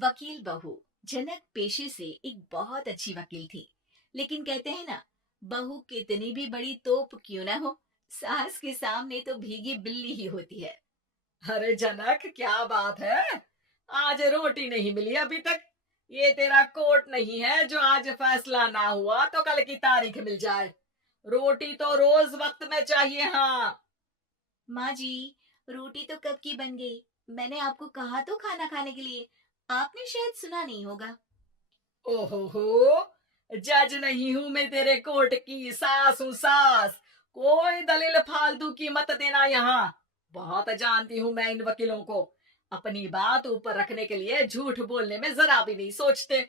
वकील बहू। जनक पेशे से एक बहुत अच्छी वकील थी, लेकिन कहते हैं ना, बहू कितनी भी बड़ी तोप क्यों ना हो, सास के सामने तो भीगी बिल्ली ही होती है। अरे जनक, क्या बात है। आज रोटी नहीं मिली अभी तक। ये तेरा कोर्ट नहीं है जो आज फैसला ना हुआ तो कल की तारीख मिल जाए। रोटी तो रोज वक्त में चाहिए। हाँ। माँ जी, रोटी तो कब की बन गई। मैंने आपको कहा तो खाना खाने के लिए, आपने शायद सुना नहीं होगा। ओहो, जज नहीं हूं मैं तेरे कोर्ट की, सास हूं सास। कोई दलील फालतू की मत देना यहाँ। बहुत जानती हूँ मैं इन वकीलों को। अपनी बात ऊपर रखने के लिए झूठ बोलने में जरा भी नहीं सोचते।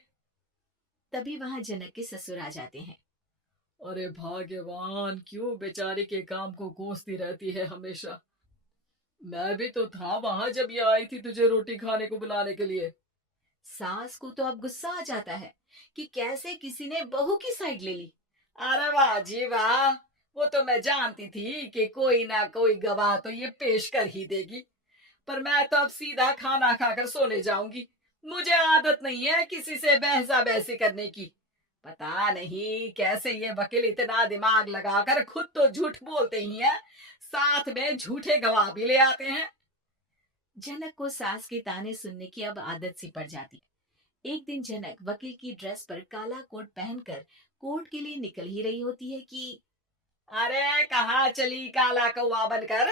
तभी वहां जनक के ससुर आ जाते हैं। अरे भाग्यवान, क्यों बेचारी के काम को कोसती रहती है हमेशा। मैं भी तो था वहां जब ये आई थी तुझे रोटी खाने को बुलाने के लिए। सास को तो अब गुस्सा आ जाता है कि कैसे किसी ने बहू की साइड ले ली। अरे वाह जी वाह। वो तो मैं जानती थी कि कोई ना कोई गवाह तो ये पेश कर ही देगी। पर मैं तो अब सीधा खाना खाकर सोने जाऊंगी। मुझे आदत नहीं है किसी से बहसा बहसी करने की। पता नहीं कैसे ये वकील इतना दिमाग लगाकर खुद तो झूठ बोलते ही हैं, साथ में झूठे गवाह भी ले आते हैं। जनक को सास के ताने सुनने की अब आदत सी पड़ जाती है। एक दिन जनक वकील की ड्रेस पर काला कोट पहनकर कोर्ट के लिए निकल ही रही होती है कि अरे कहाँ चली काला कौवा बनकर।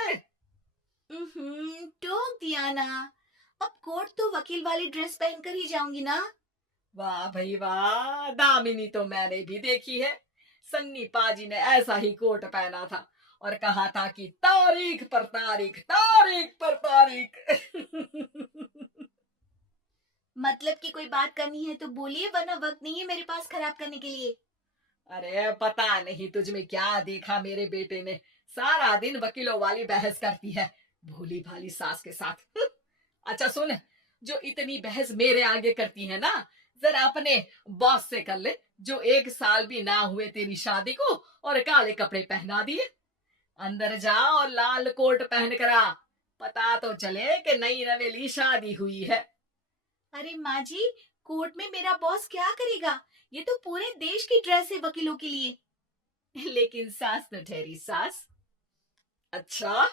टोक दिया ना। अब कोर्ट तो वकील वाली ड्रेस पहनकर ही जाऊंगी ना। वाह भाई वाह, दामिनी तो मैंने भी देखी है। सन्नी पाजी ने ऐसा ही कोट पहना था और कहा था कि तारीख पर तारीख, तारीख पर तारीख। मतलब कि कोई बात करनी है तो बोलिए, वरना वक्त नहीं है मेरे पास खराब करने के लिए। अरे पता नहीं तुझ में क्या देखा मेरे बेटे ने, सारा दिन वकीलों वाली बहस करती है, भोली भाली सास के साथ। अच्छा सुन, जो इतनी बहस मेरे आगे करती है ना, जरा अपने बॉस से कर ले, जो 1 साल भी ना हुए तेरी शादी को और काले कपड़े पहना दिए। अंदर जा और लाल कोट पहन कर आ, पता तो चले कि नई नवेली शादी हुई है। अरे माँ जी, कोर्ट में मेरा बॉस क्या करेगा? ये तो पूरे देश की ड्रेस है वकीलों के लिए। लेकिन सास तो ठहरी सास। अच्छा,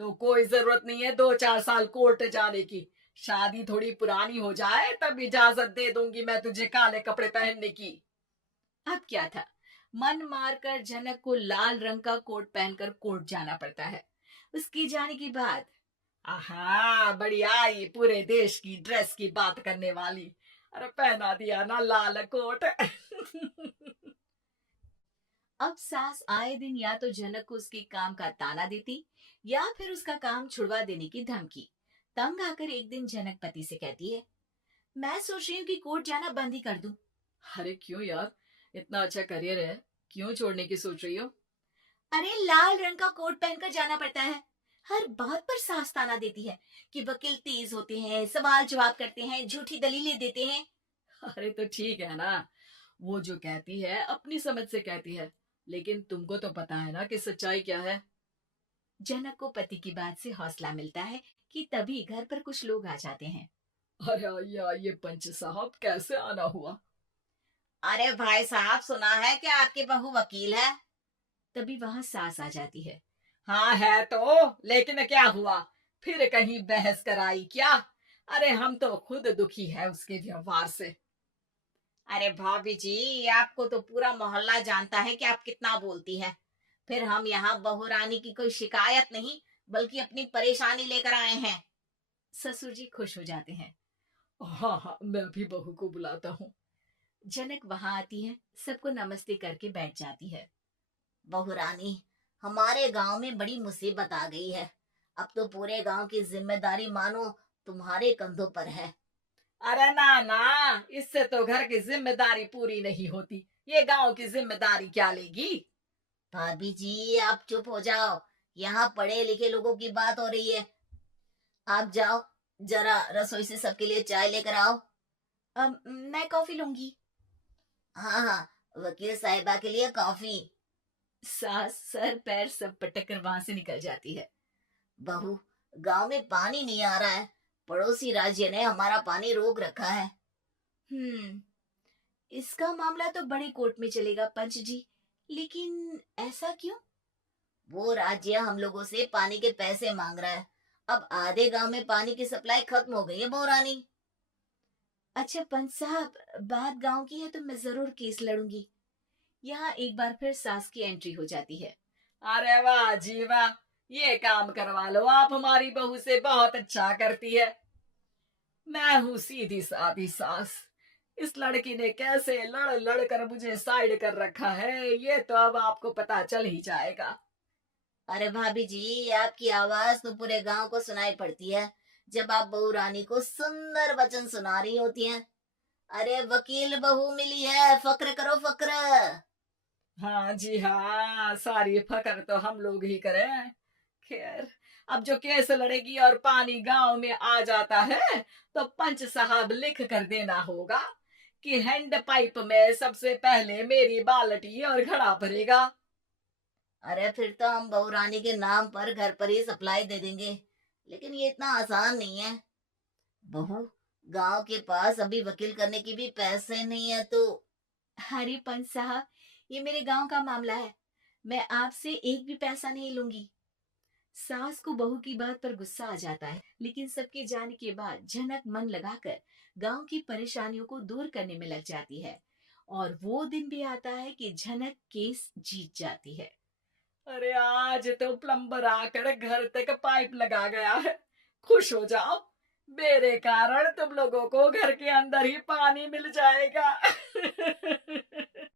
तो कोई जरूरत नहीं है 2-4 साल कोर्ट जाने की। शादी थोड़ी पुरानी हो जाए तब इजाजत दे दूंगी मैं तुझे काले कपड़े पहनने की। अब क्या था, मन मारकर जनक को लाल रंग का कोट पहनकर कोर्ट जाना पड़ता है। उसके जाने के बाद आहा, बढ़िया, ये पूरे देश की ड्रेस की बात करने वाली। अरे पहना दिया ना लाल कोट। अब सास आए दिन या तो जनक को उसके काम का ताना देती, या फिर उसका काम छुड़वा देने की धमकी। तंग आकर एक दिन जनक पति से कहती है, मैं सोच रही हूँ कि कोर्ट जाना बंद ही कर दूं। अरे क्यों यार, इतना अच्छा करियर है, क्यों छोड़ने की सोच रही हो? अरे लाल रंग का कोट पहनकर जाना पड़ता है। हर बात पर सास ताना देती है कि वकील तेज होते हैं, सवाल जवाब करते हैं, झूठी दलीलें देते हैं। अरे तो ठीक है ना, वो जो कहती है अपनी समझ से कहती है, लेकिन तुमको तो पता है ना कि सच्चाई क्या है। जनक को पति की बात से हौसला मिलता है कि तभी घर पर कुछ लोग आ जाते हैं। अरे ये पंच साहब कैसे आना हुआ? अरे भाई साहब, सुना है कि आपकी बहू वकील है। तभी वहां सास आ जाती है। हाँ है तो, लेकिन क्या हुआ, फिर कहीं बहस कराई क्या? अरे हम तो खुद दुखी है उसके व्यवहार से। अरे भाभी जी, आपको तो पूरा मोहल्ला जानता है कि आप कितना बोलती है। फिर हम यहाँ बहू रानी की कोई शिकायत नहीं, बल्कि अपनी परेशानी लेकर आए हैं। ससुर जी खुश हो जाते हैं। हाँ हाँ, मैं भी बहू को बुलाता हूँ। जनक वहां आती है, सबको नमस्ते करके बैठ जाती है। बहू रानी, हमारे गांव में बड़ी मुसीबत आ गई है। अब तो पूरे गांव की जिम्मेदारी मानो तुम्हारे कंधों पर है। अरे ना ना, इससे तो घर की जिम्मेदारी पूरी नहीं होती, ये गांव की जिम्मेदारी क्या लेगी? भाभी जी, आप चुप हो जाओ। यहाँ पढ़े लिखे लोगों की बात हो रही है। आप जाओ, जरा रसोई से सबके लिए चाय लेकर आओ। मैं कॉफी लूंगी। हाँ हाँ, वकील साहिबा के लिए कॉफी। सास सर पैर सब पटक कर वहां से निकल जाती है। बहू, गांव में पानी नहीं आ रहा है, पड़ोसी राज्य ने हमारा पानी रोक रखा है। इसका मामला तो बड़ी कोर्ट में चलेगा पंच जी, लेकिन ऐसा क्यों? वो राज्य हम लोगों से पानी के पैसे मांग रहा है। अब आधे गांव में पानी की सप्लाई खत्म हो गई है बहुरानी। अच्छा पंच साहब, बात गांव की है तो मैं जरूर केस लड़ूंगी। यहाँ एक बार फिर सास की एंट्री हो जाती है। अरे वाह जी वाह, ये काम करवा लो, आप हमारी बहू से बहुत अच्छा करती है। मैं हूँ सीधी सादी सास। इस लड़की ने कैसे लड़ लड़ कर मुझे साइड कर रखा है, ये तो अब आपको पता चल ही जाएगा। अरे भाभी जी, आपकी आवाज तो पूरे गांव को सुनाई पड़ती है जब आप बहू रानी को सुंदर वचन सुना रही होती हैं। अरे वकील बहू मिली है, फक्र करो फक्र। हाँ जी हाँ, सारी फकर तो हम लोग ही करें। खैर, अब जो केस लड़ेगी और पानी गांव में आ जाता है तो पंच साहब लिख कर देना होगा कि हैंड पाइप में सबसे पहले मेरी बाल्टी और घड़ा भरेगा। अरे फिर तो हम बहू रानी के नाम पर घर पर ही सप्लाई दे देंगे, लेकिन ये इतना आसान नहीं है। बहू, गांव के पास अभी वकील करने की भी पैसे नहीं है तो। अरे पंच साहब, ये मेरे गांव का मामला है, मैं आपसे एक भी पैसा नहीं लूंगी। सास को बहू की बात पर गुस्सा आ जाता है, लेकिन सबके जाने के बाद झनक मन लगाकर गांव की परेशानियों को दूर करने में लग जाती है। और वो दिन भी आता है कि झनक केस जीत जाती है। अरे आज तो प्लम्बर आकर घर तक पाइप लगा गया है, खुश हो जाओ, मेरे कारण तुम लोगों को घर के अंदर ही पानी मिल जाएगा।